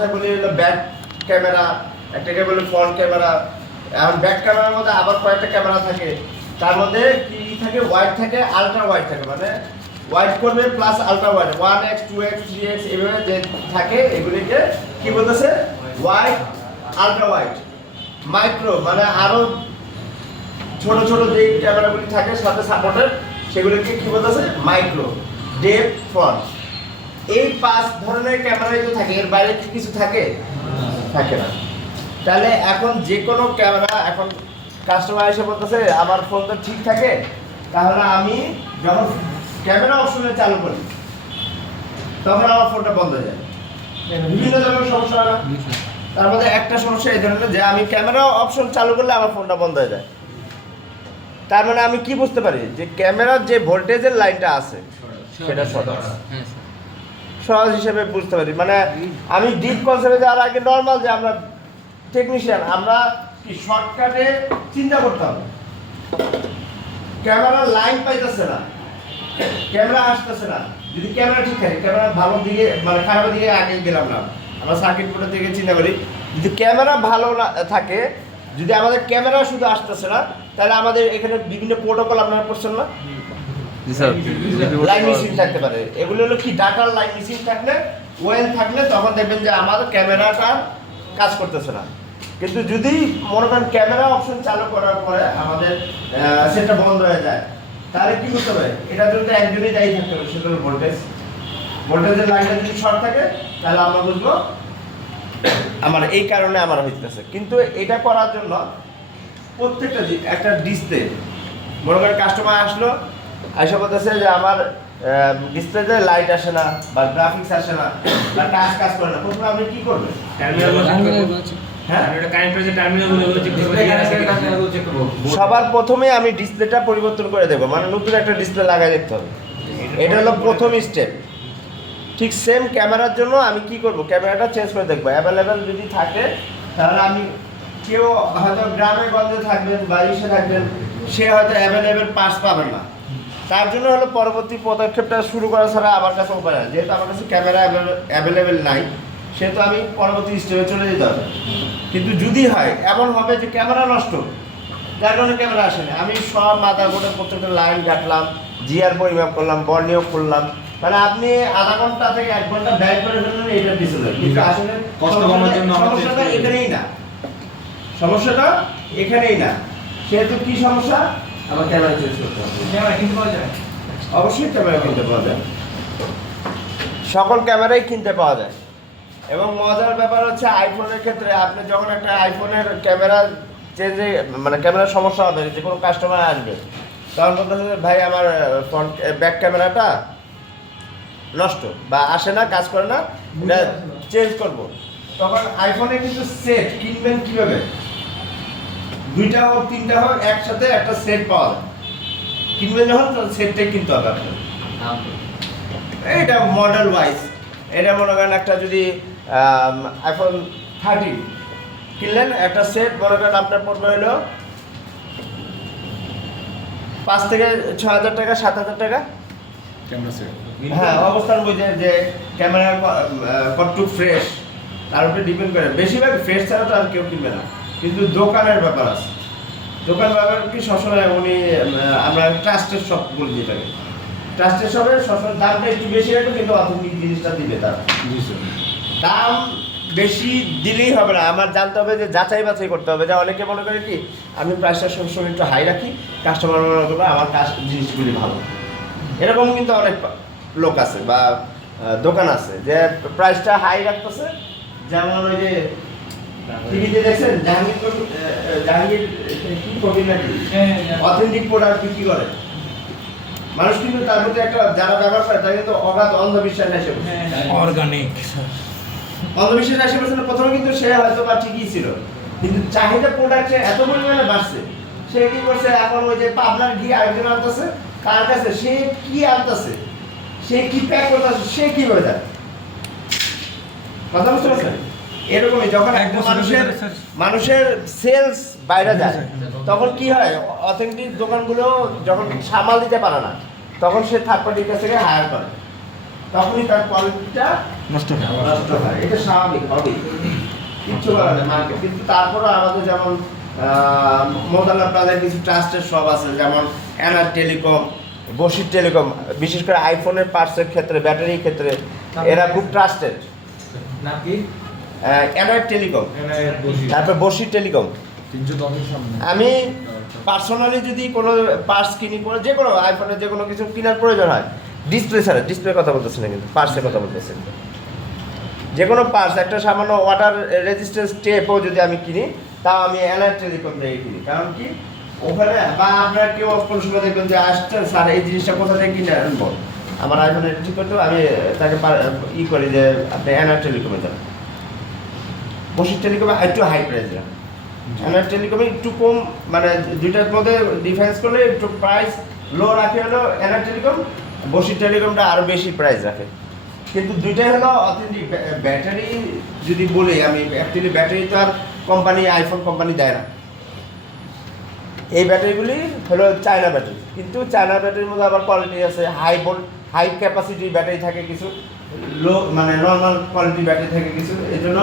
ভাষায় বলি হলো ব্যাক ক্যামেরা, একটাকে বলি ফ্রন্ট ক্যামেরা। এখন ব্যাক ক্যামেরার মধ্যে আবার কয়েকটা ক্যামেরা থাকে, তার মধ্যে কি থাকে, ওয়াইড থাকে, আলট্রা ওয়াইড থাকে, মানে ওয়াইড করবে plus ultra wide, 1x 2x 3x এভাবে যে থাকে এগুলিকে কি বলতেছে ওয়াইড, আলট্রা ওয়াইড। মাইক্রো মানে আরো ছোট ছোট যে ক্যামেরাগুলি থাকে সাথে সাপোর্টেড সেগুলিকে কি বলতেছে মাইক্রো, ডেপথ, ফ্রন্ট। এই 5 ধরনের ক্যামেরাই তো থাকে, এর বাইরে কি কিছু থাকে? থাকে না। তাহলে এখন যে কোনো ক্যামেরা, এখন কাস্টমার এসে বলতেছে আমার ফোন তো ঠিক থাকে, তাহলে আমি যখন ক্যামেরা অপশনে চালু করি তখন আমার ফোনটা বন্ধ হয়ে যায়। বিভিন্ন ধরনের সমস্যা হয় না? তার মধ্যে একটা সমস্যা এই ধরনের যে আমি ক্যামেরা অপশন চালু করলে আমার ফোনটা বন্ধ হয়ে যায়। তার মানে আমি কি বুঝতে পারি যে ক্যামেরার যে ভোল্টেজের লাইনটা আছে সেটা সহজ হিসেবে বুঝতে পারি। মানে আমি ডিপ কনসেপ্টে যাওয়ার আগে নর্মাল যে আমরা টেকনিশিয়ান, আমরা কি শর্টকাটে চিন্তা করতে হবে। ক্যামেরার লাইন পাইতেছে না, ক্যামেরা আসতেছে না, যদি ক্যামেরা ঠিক থাকে, ক্যামেরা ভালো দিকে মানে খারাপের দিকে আগে গেলাম না, আমরা সার্কিট বোর্ডের দিকে চিন্তা করি। যদি ক্যামেরা ভালো না থাকে, যদি আমাদের ক্যামেরা শুধু আসতেছে না, তাহলে আমাদের এখানে বিভিন্ন প্রোটোকল আপনারা পড়ছেন না, লাইন মিসিং থাকতে পারে। এগুলো হলো কি ডাটার লাইন মিসিং থাকলে, ওয়েল থাকলে তখন দেখবেন যে আমাদের ক্যামেরাটা কাজ করতেছে না। কিন্তু যদি মনে করেন ক্যামেরা অপশন চালু করার পরে আমাদের সেটা বন্ধ হয়ে যায়, তাহলে কি করতে হবে? এটার জন্য একজনই দায়ী থাকতে হবে, সেটা হলো ভোল্টেজের লাইনটা যদি শর্ট থাকে তাহলে আমরা বুঝবো আমার এই কারণে আমার হইতেছে। কিন্তু এটা করার জন্য প্রত্যেকটা একটা ডিসপ্লে, মনে করেন কাস্টমার আসলো, এসে বলতেছে যে আমার ডিসপ্লেতে লাইট আসে না বা গ্রাফিক্স আসে না বা টাচ কাজ করে না, প্রথমে আপনি কি করবেন? সবার প্রথমে আমি ডিসপ্লেটা পরিবর্তন করে দেবো, মানে নতুন একটা ডিসপ্লে লাগাই দেখতে হবে। এটা হলো প্রথম স্টেপ। ঠিক সেম ক্যামেরার জন্য আমি কি করব, ক্যামেরাটা চেঞ্জ করে দেখবো। অ্যাভেলেবেল যদি থাকে তাহলে আমি, কেউ হয়তো গ্রামে গঞ্জে থাকবেন বা ইসে থাকবেন, সে হয়তো অ্যাভেলেবেল পাস পাবেন না। তার জন্য হলো পরবর্তী পদক্ষেপটা শুরু করা ছাড়া আমার কাছে উপায় না। যেহেতু আমার কাছে ক্যামেরা অ্যাভেলেবেল নাই, সেহেতু আমি পরবর্তী স্টেপে চলে যেতে হবে। কিন্তু যদি হয় এমন হবে যে ক্যামেরা নষ্ট, যার কারণে ক্যামেরা আসে না, আমি সব মাদারবোর্ডের প্রত্যেকটা লাইন কাটলাম, জিআর পরিমাপ করলাম, বর্ণিও খুললাম, মানে আপনি আধা ঘন্টা থেকে 1 ঘন্টা ব্যয় করে ফেললেন এইটার পিছনে। কিন্তু আসলে সমস্যাটা এখানেই না, সমস্যাটা এখানেই না। সেহেতু কি সমস্যা? আমার ক্যামেরা চেঞ্জ করতে হবে। ক্যামেরা কিনতে পাওয়া যায়? অবশ্যই ক্যামেরা কিনতে পাওয়া যায়, সকল ক্যামেরাই কিনতে পাওয়া যায়। এবং মজার ব্যাপার হচ্ছে আইফোনের ক্ষেত্রে আপনি যখন একটা আইফোনের ক্যামেরা চেঞ্জে মানে ক্যামেরার সমস্যা হবে, যে কোনো কাস্টমার আসবে তখন বলতেছে ভাই আমার ফ্রন্ট ব্যাক ক্যামেরাটা নষ্ট বা আসে না, কাজ করে না, এটা চেঞ্জ করব। তখন আইফোনে কিন্তু সেট কিনবেন কীভাবে? 2টা হোক 3টা হোক একসাথে একটা সেট পাওয়া যায়। কিনবেন যখন তখন সেটটাই কিনতে হবে আপনার। এইটা মডেল ওয়াইজ, এটা মনে করেন একটা যদি আইফোন 13 কিনলেন, একটা সেট মনে করেন আপনার পড়বে হলো 5 থেকে 6,000 টাকা, 7,000 টাকা ক্যামেরা সেট। হ্যাঁ, অবস্থান বুঝে যে ক্যামেরা কতটুকু ফ্রেশ তার উপরে ডিপেন্ড করে। বেশিরভাগ ফ্রেশ ছাড়া তো আর কেউ কিনবে না। কিন্তু দোকানের ব্যাপার আছে, দোকান ব্যাপার কি সবসময় উনি আমরা ট্রাস্টেড শপ বলি, যেটাকে ট্রাস্টেড শপে সবসময় দামটা একটু বেশি রাখবে, কিন্তু অথেন্টিক জিনিসটা দিবে। তার দাম বেশি দিলেই হবে না, আমার জানতে হবে যে যাচাই বাছাই করতে হবে। যা অনেকে মনে করে কি আমি প্রাইসটা সবসময় একটু হাই রাখি, কাস্টমার মনে করবে আমার জিনিসগুলি ভালো। এরকম কিন্তু অনেক লোক আছে বা দোকান আছে যে প্রাইসটা হাই রাখতেছে। যেমন ওই যে টিভিতে দেখছেন জাহাঙ্গীর কি কবি নাকি অথেন্টিক প্রোডাক্ট বিক্রি করে, মানুষ কিন্তু তার মধ্যে একটা যারা ব্যবহার করে তারা কিন্তু অগাধ অন্ধবিশ্বাস এসে অর্গানিক অন্ধবিশ্বাস এসে বলছে। প্রথমে কিন্তু সে হয়তো বা ঠিকই ছিল, কিন্তু চাহিদা প্রোডাক্টে এত পরিমাণে বাড়ছে, সে কি করছে এখন ওই যে পাবনার ঘি আয়োজন আনতেছে, কার কাছে সে কি আনতেছে, সে কি প্যাক করতেছে, সে কি হয়ে যায়। কথা বুঝতে পারছেন? এরকমই যখন একটা মানুষের সেলস বাইরে যায়, তখন কি হয়, অথেন্টিক দোকানগুলো যখন সামাল দিতে পারে না, তখন সে থার্ড পার্টির কাছ থেকে হায়ার করে, তখনই তার কোয়ালিটিটা নষ্ট হয়। নষ্ট হয়, এটা স্বাভাবিক হবে, কিচ্ছু করার নেই মার্কেট। কিন্তু তারপরে আমাদের যেমন মোতালা প্লাজায় কিছু ট্রাস্টেড শপ আছে, যেমন এনার টেলিকম, বশির টেলিকম, বিশেষ করে আইফোনের পার্টসের ক্ষেত্রে, ব্যাটারির ক্ষেত্রে এরা খুব ট্রাস্টেড। নাকি এনার টেলিকম, তারপর বশির টেলিকম। 310 সামনে আমি পার্সোনালি যদি কোনো পার্টস কিনি, কোনো যে কোনো আইফোনের যে কোনো কিছু কেনার প্রয়োজন হয়, ডিসপ্লে ছাড়া, ডিসপ্লের কথা বলতেছি না কিন্তু পার্টসের কথা বলতেছি, যে কোনো পার্টস একটা সামান্য ওয়াটার রেজিস্ট্যান্স টেপও যদি আমি কিনি, তাও আমি এনআর টেলিকম থেকে কিনি। কারণ কি ওখানে, বা আপনারা কেউ কোনো সময় দেখবেন যে আসছেন স্যার এই জিনিসটা কোথা থেকে কিনে আনবো, আমার আইফোনে ঠিক করতে আমি তাকে ই করি যে আপনি এনআর টেলিকমে যান। বশির টেলিকমে একটু হাই প্রাইস রাখেন, এনআর টেলিকমে একটু কম, মানে দুইটার মধ্যে ডিফারেন্স করলে একটু প্রাইস লো রাখে হলো এনআর টেলিকম, বশির টেলিকমটা আরও বেশি প্রাইস রাখে। কিন্তু দুইটাই হলো অথেন্টিক। ব্যাটারি যদি বলি আমি, অ্যাকচুয়ালি ব্যাটারি তো আর কোম্পানি, আইফোন কোম্পানি দেয় না। এই ব্যাটারিগুলি হলো চায়না ব্যাটারি, কিন্তু চায়না ব্যাটারির মধ্যে আবার কোয়ালিটি আছে, হাই ক্যাপাসিটির ব্যাটারি থাকে কিছু, লো মানে নর্মাল কোয়ালিটির ব্যাটারি থাকে কিছু। এই জন্য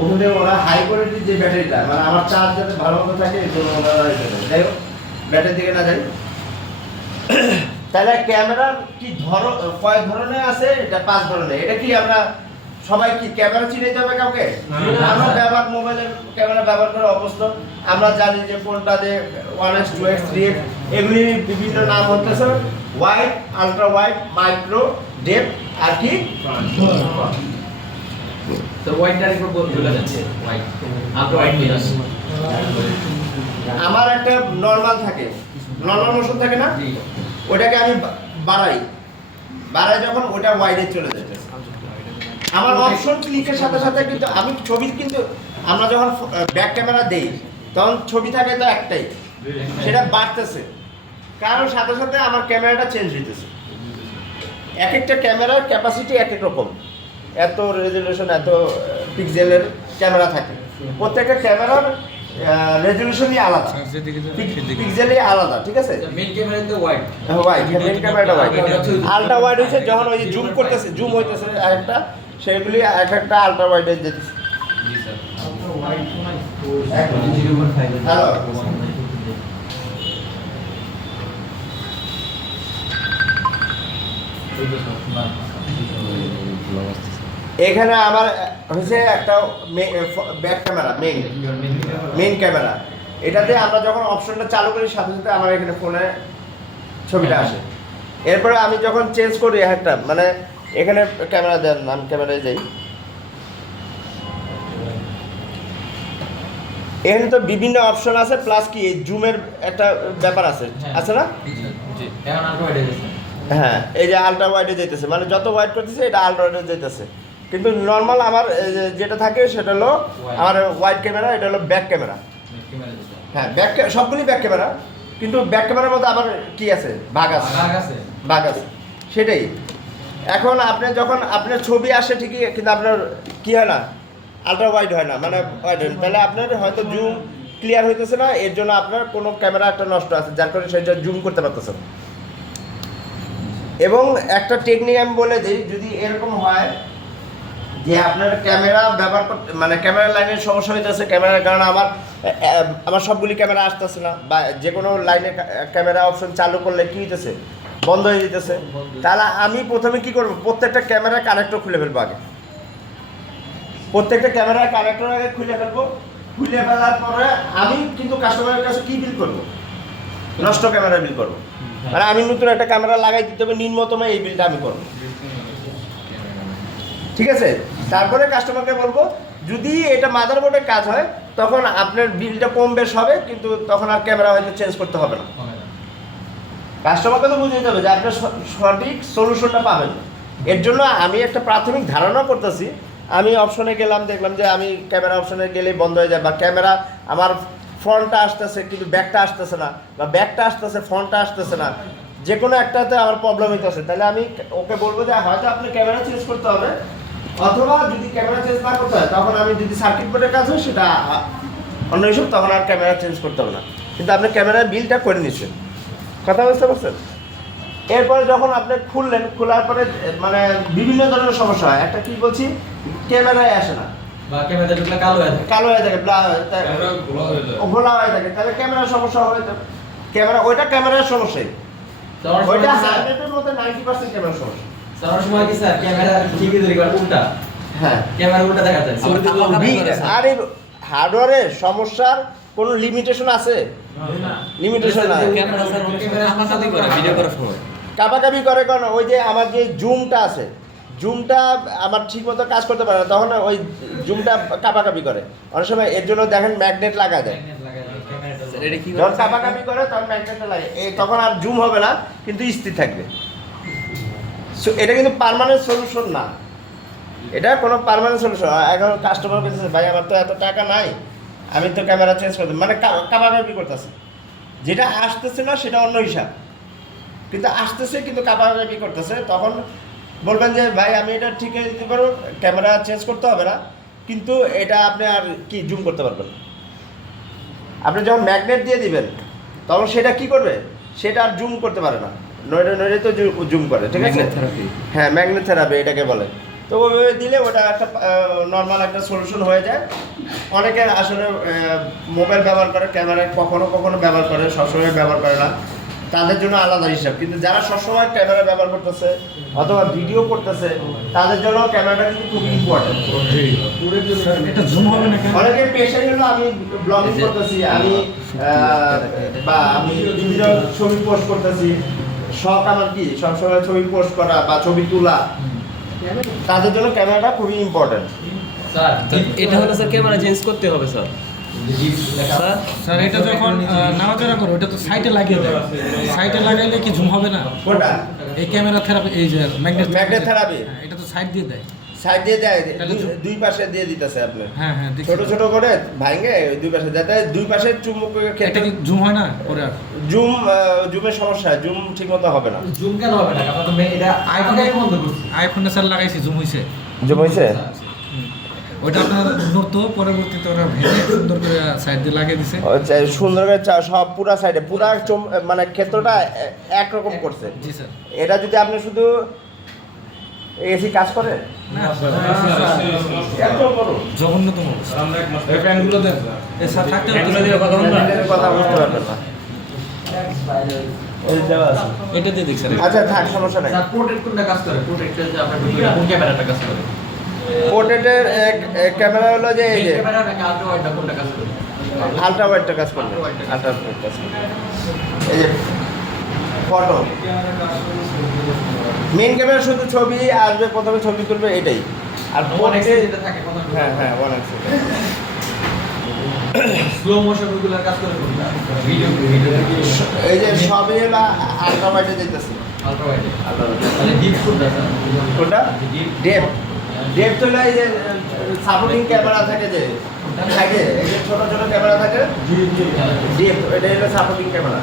ওখানে ওরা হাই কোয়ালিটির যে ব্যাটারিটা, মানে আমার চার্জ যাতে ভালো মতো থাকে, এই জন্য ওরা যাই হোক ব্যাটারি দিকে না যাই। তাহলে ক্যামেরার কি কয় ধরনের আছে? এটা 5 ধরনের। এটা কি আমরা সবাই কি ক্যামেরা চিনে যাবে কাউকে? আমরা মোবাইলের ক্যামেরা ব্যবহার করে অভ্যস্ত, আমরা জানি যে কোনটাতে 1x 2x 3x, এগুলির বিভিন্ন নাম হতেছে wide, ultra wide, micro, depth আর কি তো ওয়াইডটার উপর বলে যাচ্ছে ওয়াইড আলট্রা ওয়াইড মিরাস। আমার একটা নরমাল থাকে, নরমাল মোশন থাকে না, ওটাকে আমি বাড়াই যখন ওটা ওয়াইডে চলে যাচ্ছে। আমার অপশন ক্লিকের সাথে সাথে কিন্তু আমি ছবি, কিন্তু আমরা যখন ব্যাক ক্যামেরা দেই তখন ছবি থাকে তো একটাই, সেটা বাড়তেছে, কারণ সাথে সাথে আমার ক্যামেরাটা চেঞ্জ হইতেছে। এক একটা ক্যামেরার ক্যাপাসিটি এক এক রকম, এত রেজলিউশন, এত পিক্সেলের ক্যামেরা থাকে, প্রত্যেকটা ক্যামেরার রেজলিউশনই আলাদা, পিক্সেলই আলাদা, ঠিক আছে? মেইন ক্যামেরাতে ওয়াইড, মেইন ক্যামেরাটা ওয়াইড। আলট্রা ওয়াইড হচ্ছে যখন ওই জুম করতেছে, জুম হইতেছে একটা, সেগুলি এক একটা আলট্রা ওয়াইডে যেতেছে। জি স্যার। হ্যালো, এখানে আমার হচ্ছে একটা ব্যাক ক্যামেরা, মেইন ক্যামেরা। এটাতে আমরা যখন অপশনটা চালু করি সাথে সাথে আমার এখানে ফোনে ছবিটা আসে। এরপরে আমি যখন চেঞ্জ করি একটা, মানে এখানে ক্যামেরা দেন, আমি ক্যামেরায় যাই, এখানে তো বিভিন্ন অপশন আছে, প্লাস কি জুমের একটা ব্যাপার আছে, আছে না? জি, এখন আলট্রা ওয়াইড আছে। হ্যাঁ, এই যে আলট্রা ওয়াইডে যেতেছে, মানে যত ওয়াইড করতেছে এটা আলট্রা ওয়াইডে যেতেছে। কিন্তু নর্মাল আমার যেটা থাকে সেটা হলো আমার ওয়াইড ক্যামেরা, এটা হলো ব্যাক ক্যামেরা। হ্যাঁ, সবগুলি ব্যাক ক্যামেরা, কিন্তু ব্যাক ক্যামেরার মধ্যে আবার কি আছে, ভাগ আছে, সেটাই। এখন আপনি যখন আপনার ছবি আসে ঠিকই, কিন্তু আপনার কি হয় না, আলট্রা ওয়াইড হয় না, মানে ওয়াইড হয় না। তাহলে আপনার হয়তো জুম ক্লিয়ার হইতেছে না, এর জন্য আপনার কোনো ক্যামেরা একটা নষ্ট আছে, যার কারণে সেটা জুম করতে পারতেছে না। এবং একটা টেকনিক আমি বলে দিই, যদি এরকম হয় যে আপনার ক্যামেরা ব্যবহার করতে, মানে ক্যামেরা লাইনের সমস্যা হইতেছে, ক্যামেরার কারণে আমার সবগুলি ক্যামেরা আসতেছে না, বা যে কোনো লাইনে ক্যামেরা অপশন চালু করলে কী হইতেছে, বন্ধ হয়ে যেতেছে, তাহলে আমি প্রথমে কি করব, প্রত্যেকটা ক্যামেরার কানেক্টর খুলে ফেলবো আগে, প্রত্যেকটা ক্যামেরার কানেক্টর আগে খুলে ফেলবো। খুলে ফেলার পরে আমি কিন্তু কাস্টমারের কাছে কি বিল করবো, নষ্ট ক্যামেরা বিল করবো। মানে আমি নতুন একটা ক্যামেরা লাগাই দিতে হবে, নিম্নতম এই বিলটা আমি করবো, ঠিক আছে? তারপরে কাস্টমারকে বলবো, যদি এটা মাদারবোর্ডে কাজ হয় তখন আপনার বিলটা কম বেশ হবে, কিন্তু তখন আর ক্যামেরা হয়তো চেঞ্জ করতে হবে না। কাস্টমারকে তো বুঝে দিতে হবে যে আপনার সঠিক সলিউশনটা পাবেন। এর জন্য আমি একটা প্রাথমিক ধারণা করতেছি, আমি অপশনে গেলাম, দেখলাম যে আমি ক্যামেরা অপশনে গেলেই বন্ধ হয়ে যায়, বা ক্যামেরা আমার ফ্রন্টটা আসতেছে কিন্তু ব্যাকটা আসতেছে না, বা ব্যাকটা আসতেছে ফ্রন্টটা আসতেছে না, যে কোনো একটাতে আমার প্রবলেম হইতেছে, তাহলে আমি ওকে বলবো যে হয়তো আপনি ক্যামেরা চেঞ্জ করতে হবে, অথবা যদি ক্যামেরা চেঞ্জ না করতে হয় তখন আমি যদি সার্কিট বোর্ডের কাজ হয় সেটা অন্য ইস্যু, তখন আর ক্যামেরা চেঞ্জ করতে হবে না, কিন্তু আপনি ক্যামেরার বিলটা করে নিচ্ছেন। কথা বুঝতে পারছেন? এরপরে যখন আপনি খুললেন, খোলার পরে মানে বিভিন্ন ধরনের সমস্যা হয়। একটা কি বলছি, ক্যামেরায় আসে না, বা ক্যামেরা ঢুকলে কালো হয়ে থাকে। কালো হয়ে থাকে, ব্লার হয়ে থাকে, ঘোলা হয়ে থাকে, তাহলে ক্যামেরার সমস্যা হবে। ক্যামেরা ওইটা ক্যামেরার সমস্যাই, ওইটা 100-এর মধ্যে 90% ক্যামেরার সমস্যা। যাওয়ার সময় কি স্যার ক্যামেরা ঠিকই তৈরি করে উল্টা, হ্যাঁ ক্যামেরা উল্টা দেখা যায়। আর এই হার্ডওয়্যারের সমস্যার কোনো লিমিটেশন আছে? লিমিটেশন নাই। ক্যামেরা স্যার কাপাকাপি করে ভিডিও করার সময়। কাপাকাপি করে কারণ ওই যে আমার যে জুমটা আছে, জুমটা আমার ঠিক মতো কাজ করতে পারে না, তখন ওই জুমটা কাপাকাপি করে। অনেক সময় এর জন্য দেখেন ম্যাগনেট লাগা যায়, যখন কাপাকাপি করে তখন ম্যাগনেটটা লাগে, তখন আর জুম হবে না, কিন্তু স্থির থাকবে। এটা কিন্তু পার্মানেন্ট সলিউশন না, এটা কোনো পার্মানেন্ট সলিউশন। এখন কাস্টমার বলতেছে ভাই আমার তো এত টাকা নাই, আমি তো ক্যামেরা চেঞ্জ করতে, মানে কাপাকাপি করতেছে। যেটা আসতেছে না সেটা অন্য হিসাব, কিন্তু আসতেছে কিন্তু কাপাকাপি করতেছে। তখন বলবেন যে ভাই আমি এটা ঠিক করে দিতে পারবো, ক্যামেরা চেঞ্জ করতে হবে না, কিন্তু এটা আপনি আর কি জুম করতে পারবেন না। আপনি যখন ম্যাগনেট দিয়ে দিবেন তখন সেটা কি করবে, সেটা আর জুম করতে পারে না, নইলে তো জুম করে, ঠিক আছে? হ্যাঁ, ম্যাগনেট থেরাপি এটাকে বলে। তো ওইভাবে দিলে ওটা একটা নর্মাল একটা সলিউশন হয়ে যায়। অনেকে আসলে মোবাইল ব্যবহার করে, ক্যামেরা কখনো কখনো ব্যবহার করে, সবসময় ব্যবহার করে না, তাদের জন্য আলাদা হিসাব। কিন্তু যারা সবসময় ক্যামেরা ব্যবহার করতেছে অথবা ভিডিও করতেছে, তাদের জন্য ক্যামেরাটা কিন্তু খুব ইম্পর্টেন্ট। এটা জুম হবে না কেন? অনেকে পেশাই হলো আমি ব্লগিং করতেছি, আমি বা আমি বিভিন্ন ছবি পোস্ট করতেছি, শখ আমার কি সবসময় ছবি পোস্ট করা বা ছবি তোলা, তাদের জন্য ক্যামেরাটা খুবই ইম্পর্টেন্ট। স্যার এটা হলো স্যার ক্যামেরা চেঞ্জ করতে হবে স্যার। স্যার স্যার এটা যখন নাড়াচাড়া করো ওটা তো সাইডে লাগিয়ে দেয়, সাইডে লাগাইলে কি জুম হবে না? কোনটা? এই ক্যামেরা থেরাপি, এই যে ম্যাগনেট থেরাপি এটা তো সাইড দিয়ে দেয়। সাইড দিয়ে দেয়, তাহলে তো- দুই পাশে দিয়ে দিতেছে আপনি, হ্যাঁ হ্যাঁ দেখছি। ছোট ছোট করে ভাঙে দুই পাশে, যাতে দুই পাশে চুম্বক এটা ক্ষেত্রে কি জুম হয় না পরে আর? জুমের সমস্যা, জুম ঠিক মতো হবে না। জুম কেন হবে না? আপনারা তো এটা আইফোনে বন্ধ করছি। আইফোনে স্যার লাগাইছি, জুম হইছে। জুম হয়েছে? ওইটা আপনার নড়তো, পরবর্তীতে ওরা ভেঙে সুন্দর করে সাইড দিয়ে লাগিয়ে দিছে। সুন্দর করে সব পুরা সাইডে পুরা মানে ক্ষেত্রটা একরকম করছে। জি স্যার। এটা যদি আপনি শুধু এসি কাজ করে না এত বড় জঘন্যতম অবস্থা। এই ফ্যানগুলো দেন এ স্যার থাকতে কথা বুঝতে পারবেন না। এই দেওয়া আছে। এটা দিয়ে দেখ স্যার। আচ্ছা থাক, সমস্যা নাই। স্যার পোর্ট্রেট কোনটা কাজ করে? পোর্ট্রেটটা যে আপনার ঢুকলে কোন ক্যামেরাটা কাজ করে? পোর্ট্রেটের ক্যামেরা হলো যে এই যে ক্যামেরা নাকি আল্ট্রা ওয়াইডটা কোনটা কাজ করে? আলট্রা ওয়াইডটা কাজ করবে, আলট্রা ওয়াইড কাজ করবে। এই যে ফটো, মেইন ক্যামেরা শুধু ছবি আসবে, প্রথমে ছবি তুলবে, এটাই। আর পোর্ট্রেটে পোর্ট্রেট যেটা থাকে প্রথমে। হ্যাঁ হ্যাঁ 1x স্লো মোশন ওইগুলো কাজ করে কোনটা? ভিডিও এই যে সবই হলো আলট্রা ওয়াইডে যেতেছে। আল্ট্রা ওয়াইডে। আলট্রা ওয়াইড মানে ডিপ কোনটা স্যার? কোনটা? ডেপ ডেপ হলো এই যে সাপোর্টিং ক্যামেরা থাকে, যে থাকে এই যে ছোট ছোট ক্যামেরা থাকে, ডেপ এটা হলো সাপোর্টিং ক্যামেরা।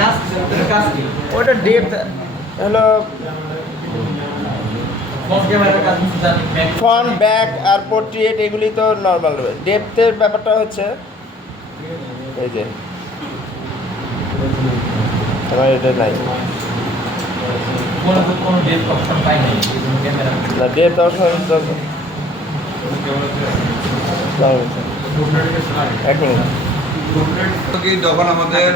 কাজ স্যার কাজ কি? ওটা ডেপ হলো ফ্রন্ট ক্যামেরার কাজ কি জানি? ফ্রন্ট, ব্যাক আর পোর্ট্রেট, এগুলি তো নর্মাল। ডেপথের ব্যাপারটা হচ্ছে এই যে আমার এটা নাই কোন ডেপ অপশন পাই নাই ক্যামেরা। না, ডেপথ অপশন এক মিনিট। যখন আমাদের